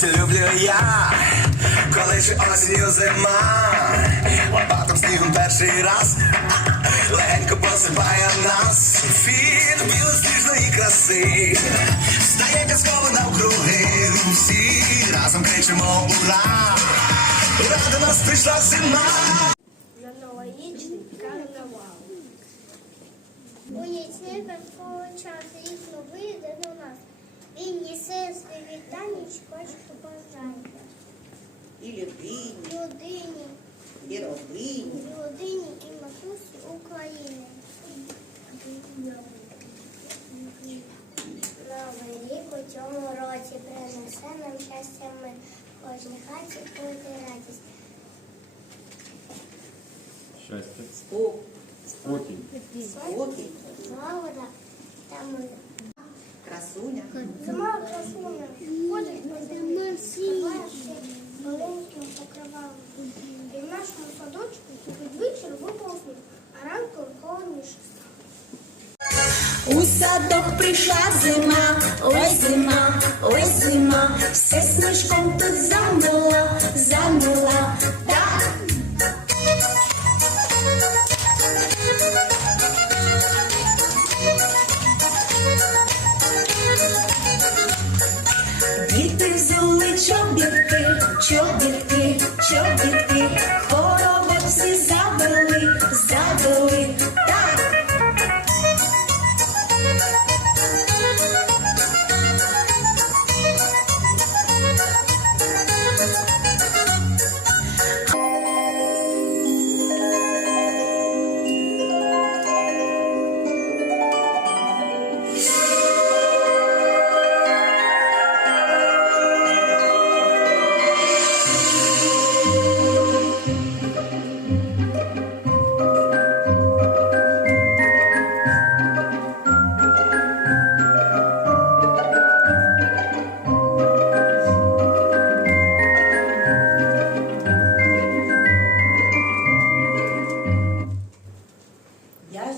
світі люблю я, коли ж осінню зима, лопатом снігом перший раз, легенько посипає нас, фіт білосніжної краси, стає казково навкруги, всі разом кричимо ура, ура до нас прийшла зима. на новорічний карнавал. У верхового часу їх вийде до нас. Він несе свої вітання, хоч побажання. і людині, Людині, і родині. людині і матусі України. Новий рік у цьому році принесе нам щастя ми. Кожній хаті буде радість. Щастя, Спок, спокій. спокій, Злагода та мир. Красуня. Зима красуня, ходить по землі, маленьким покривалом. І в нашому садочку під вечір випав а ранком холодніше. У садок прийшла зима, ой зима, ой зима, все сніжком тут замила, замила,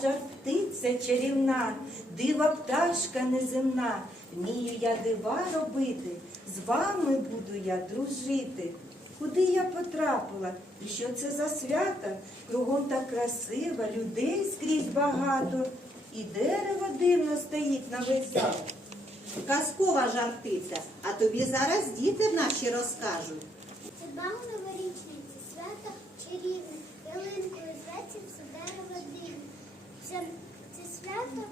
жар птиця чарівна, дива пташка неземна. Вмію я дива робити, з вами буду я дружити. Куди я потрапила? І що це за свята? Кругом так красиво, людей скрізь багато. І дерево дивно стоїть на весь. Казкова жартиця, а тобі зараз діти наші розкажуть. Це новорічний, це свято ялинкою зветься все дерево дивне. Це, це свято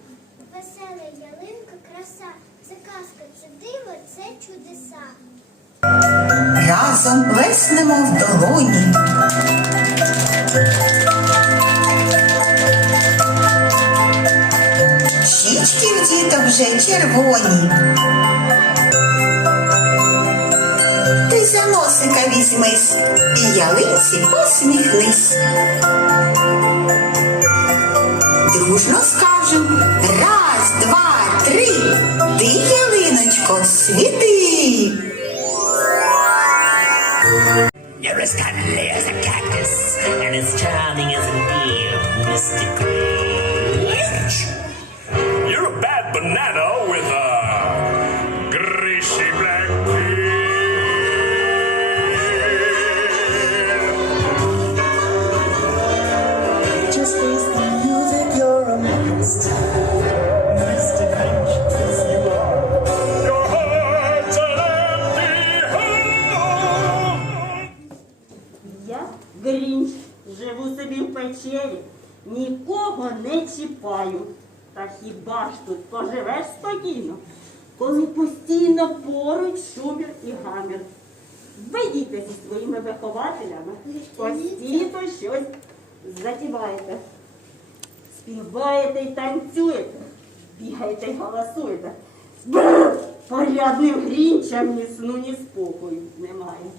веселе, ялинка, краса, це казка, це диво, це чудеса. разом плеснемо в долоні. Щічки в діток вже червоні. Ти за носика візьмись і ялинці посміхнись. Дружно скажем раз, два, три. Ти, ялиночко, світи. Ви зі своїми вихователями постійно щось затіваєте. Співаєте і танцюєте, бігаєте й голосуєте. Бррр! Порядним грінчам ні сну, ні спокою немає.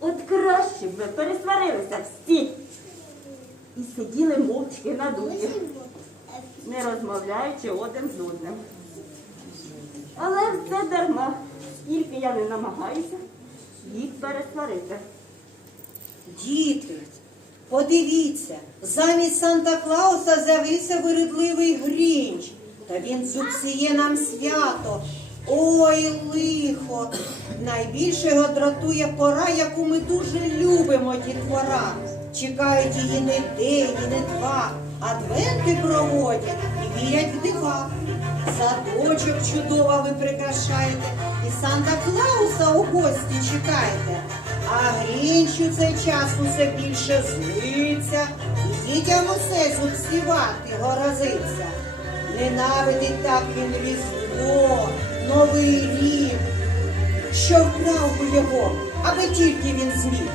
От краще б ви пересварилися всі і сиділи мовчки на душі, не розмовляючи один з одним. Але все дарма, скільки я не намагаюся їх пересварити. Діти, подивіться, замість Санта Клауса з'явився виридливий Грінч. Та він зупсує нам свято. Ой, лихо! Найбільше його дратує пора, яку ми дуже любимо, дітвора. Чекають її не день, і не два, адвенти проводять і вірять в дива. Садочок чудово ви прикрашаєте, Санта Клауса у гості чекаєте. А Грінч у цей час усе більше злиться, і дітям усе зубсівати горозиться. Ненавидить так він Різдво, Новий рік, що вкрав би його, аби тільки він зміг.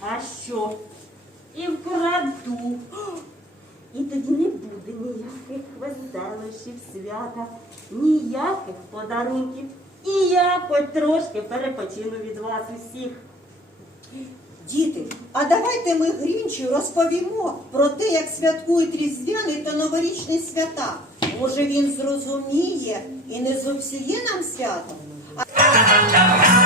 А що? І вкраду. І тоді не буде ніяких веселощів свята, ніяких подарунків. І я хоч трошки перепочину від вас усіх. Діти, а давайте ми Грінчу розповімо про те, як святкують різдвяний та новорічні свята. Може він зрозуміє і не зовсіє нам свято? Господарю,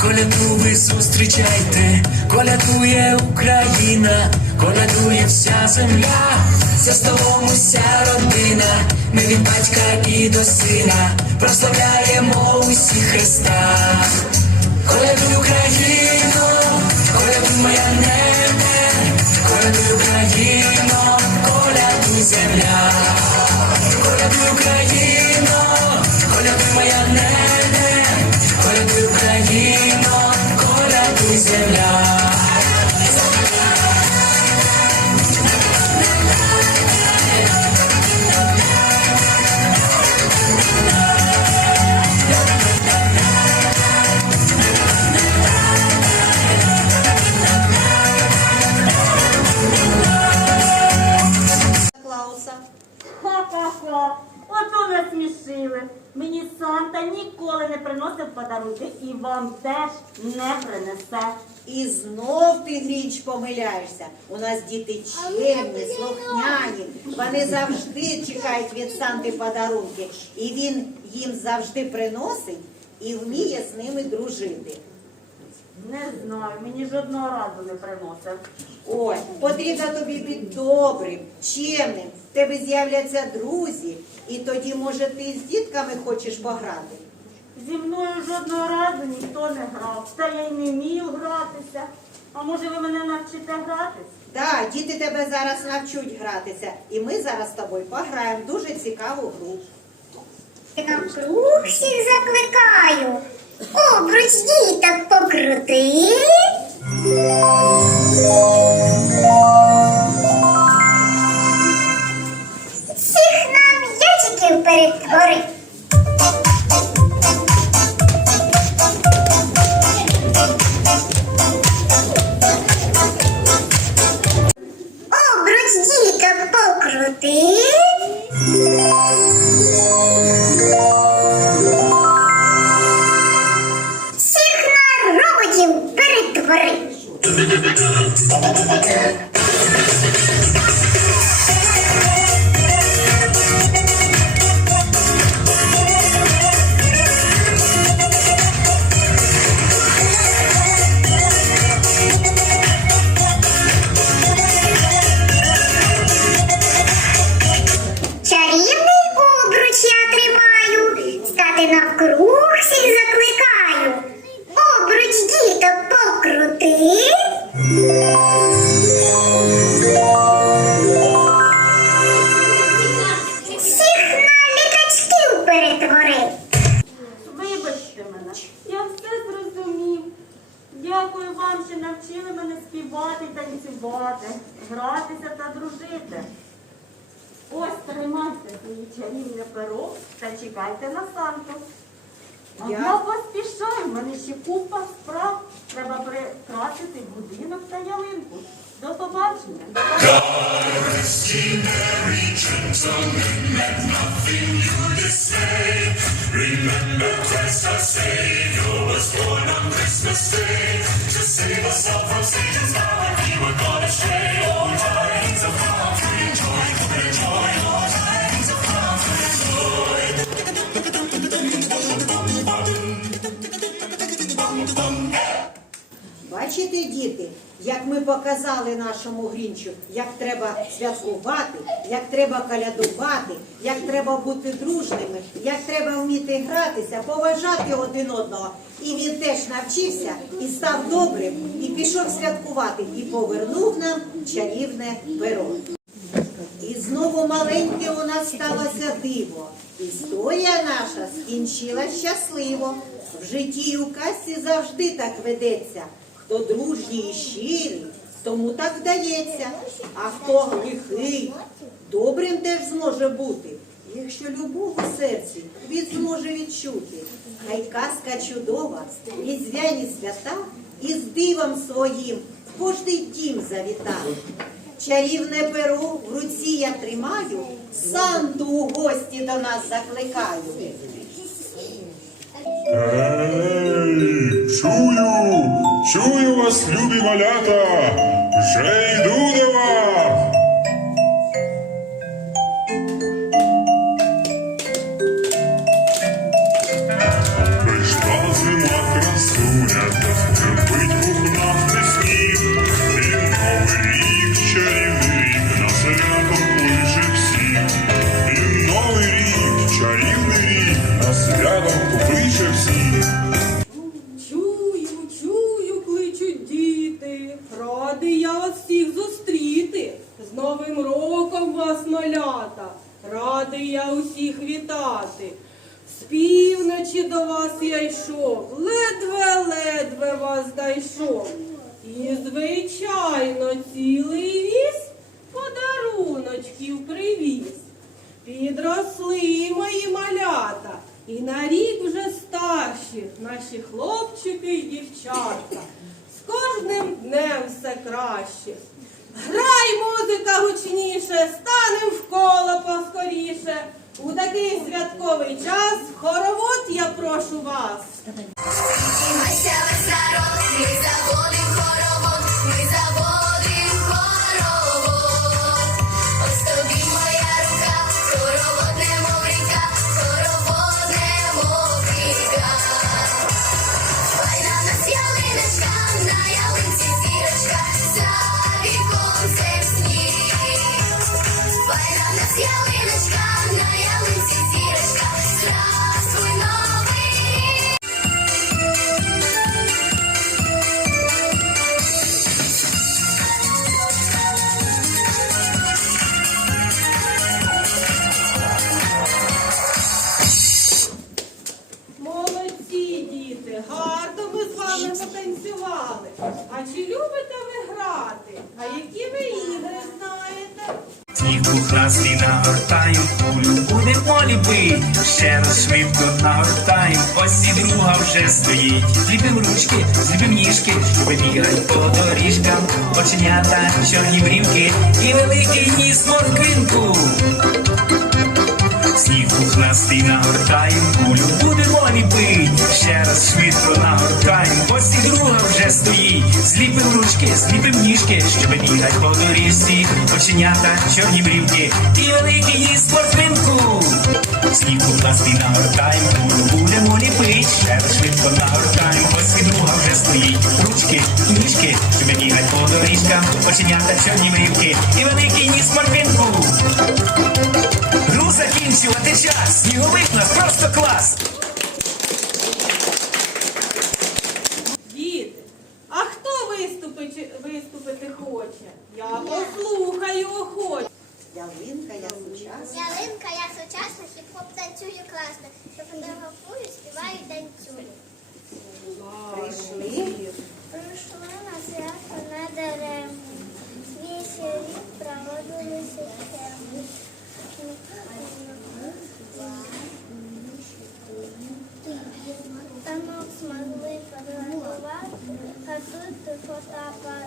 коляду ви зустрічайте, колядує Україна, колядує вся земля, за столом уся родина, ми від батька і до сина, прославляємо усі Христа. Колядуй Україну, колядуй моя небе, Санта ніколи не приносив подарунки і вам теж не принесе. І знов ти, Грінч, помиляєшся. У нас діти чемні, слухняні. Вони завжди чекають від Санти подарунки. І він їм завжди приносить і вміє з ними дружити. Не знаю, мені жодного разу не приносив. Ой, потрібно тобі бути добрим, чемним. В тебе з'являться друзі, і тоді, може, ти з дітками хочеш пограти. Зі мною жодного разу ніхто не грав. Та я й не вмію гратися. А може ви мене навчите гратись? Так, діти тебе зараз навчуть гратися, і ми зараз з тобою пограємо в дуже цікаву гру. Навкруг всіх закликаю. Обруч діток покрути. Всіх нам ячиків перетвори. Thank you. Перетвори. Вибачте мене, я все зрозумів. Дякую вам, що навчили мене співати, танцювати, гратися та дружити. Ось тримайте свої чарівне перо та чекайте на Санту. А Я- я поспішаю, в мене ще купа справ. Треба прикрасити будинок та ялинку. До побачення. До побачення. Бачите, Показали нашому грінчу, як треба святкувати, як треба калядувати, як треба бути дружними, як треба вміти гратися, поважати один одного. І він теж навчився і став добрим, і пішов святкувати, і повернув нам чарівне перо. І знову маленьке у нас сталося диво. Історія наша скінчилась щасливо. В житті і у касі завжди так ведеться. Хто дружній і щирий, тому так вдається. А хто глухий, добрим теж зможе бути. Якщо любов у серці він зможе відчути. Хай казка чудова, різдвяні свята і з дивом своїм в кожний дім завіта. Чарівне перо в руці я тримаю, Санту у гості до нас закликаю. Чую, чую вас, любі малята, півночі до вас я йшов, ледве-ледве вас дійшов. І, звичайно, цілий віз подаруночків привіз. Підросли мої малята, і на рік вже старші наші хлопчики і дівчатка. З кожним днем все краще. Грай, музика гучніше, станем в коло поскоріше. У такий святковий час хоровод я прошу вас. Народ, гарно ми з вами потанцювали. А чи любите ви грати? А які ви ігри знаєте? Сніг пухнастий нагортаєм, кулю будемо ліпить. Ще раз швидко нагортаєм, ось і друга вже стоїть. Зліпим ручки, зліпим ніжки, вибігають по доріжкам, оченята, чорні брівки і великий ніс морквинку. Сніг пухнастий нагортаєм, кулю будемо ліпить. Ще раз швидко нагортаєм, ось і друга вже стоїть. Зліпим ручки, зліпим ніжки, щоб бігать по доріжці, оченята, чорні брівки і великий ніс морквинку. Сніг пухнастий нагортаєм, кулю будемо ліпить. Ще раз швидко нагортаєм, ось і друга вже стоїть. Ручки, ніжки, щоб бігать по доріжкам, оченята, чорні брівки і великий ніс морквинку. Закінчувати час. Сніговик нас просто клас. Діти, а хто виступити, виступити хоче? Я послухаю охоче. Ялинка, я сучасна. Ялинка, я сучасна, хіп-хоп танцюю класно. Фотографую, співаю, танцюю. Прийшли. Прийшли на свято на дерев. Весь рік проводилися а тут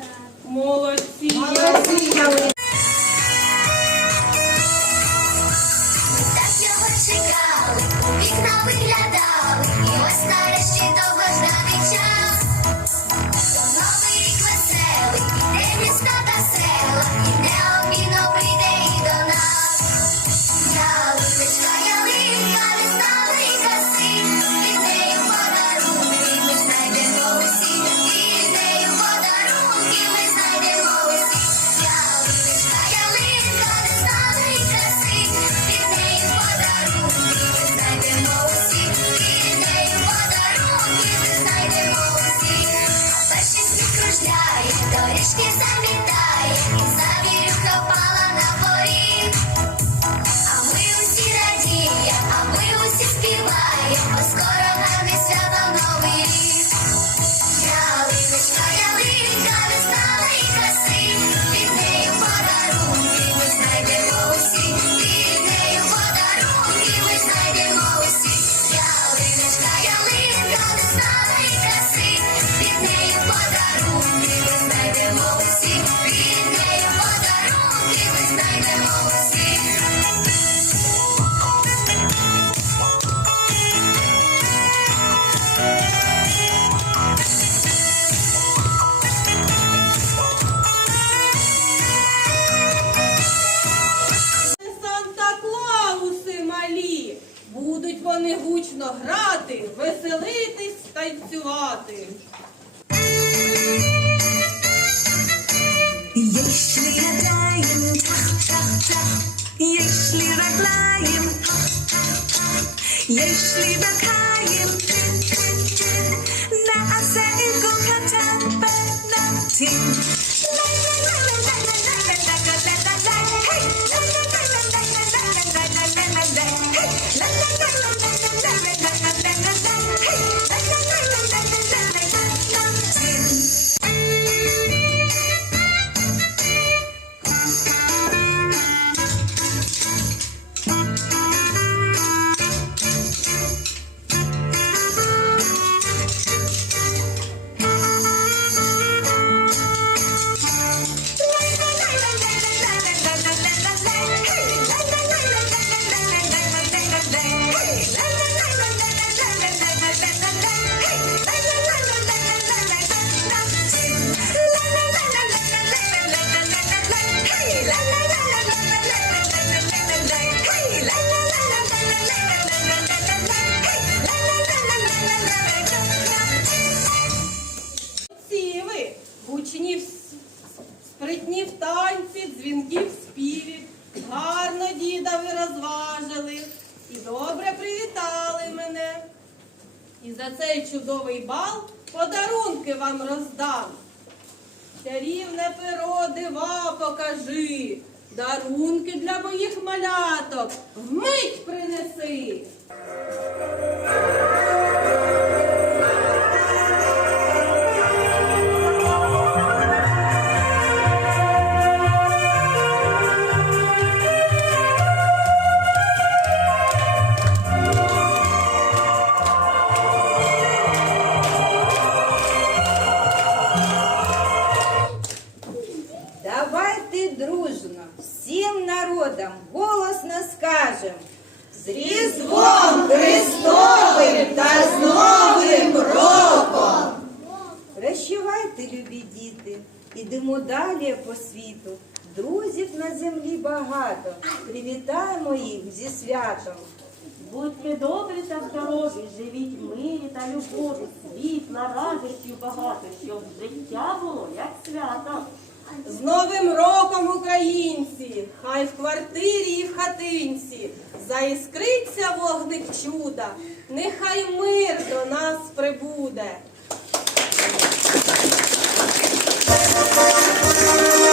танцювати. Друзів на землі багато. Привітаємо їх зі святом. Будьте добрі та здорові, живіть в мирі та любові, світ на радістю багато, щоб життя було як свято. З Новим роком, українці, хай в квартирі і в хатинці заіскриться вогник чуда, нехай мир до нас прибуде.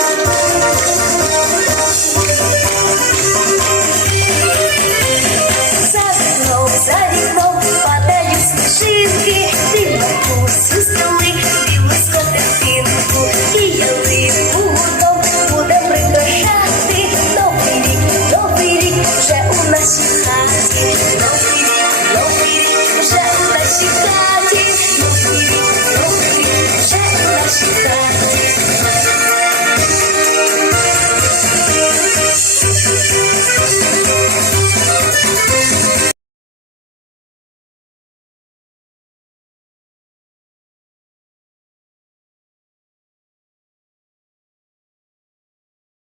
Música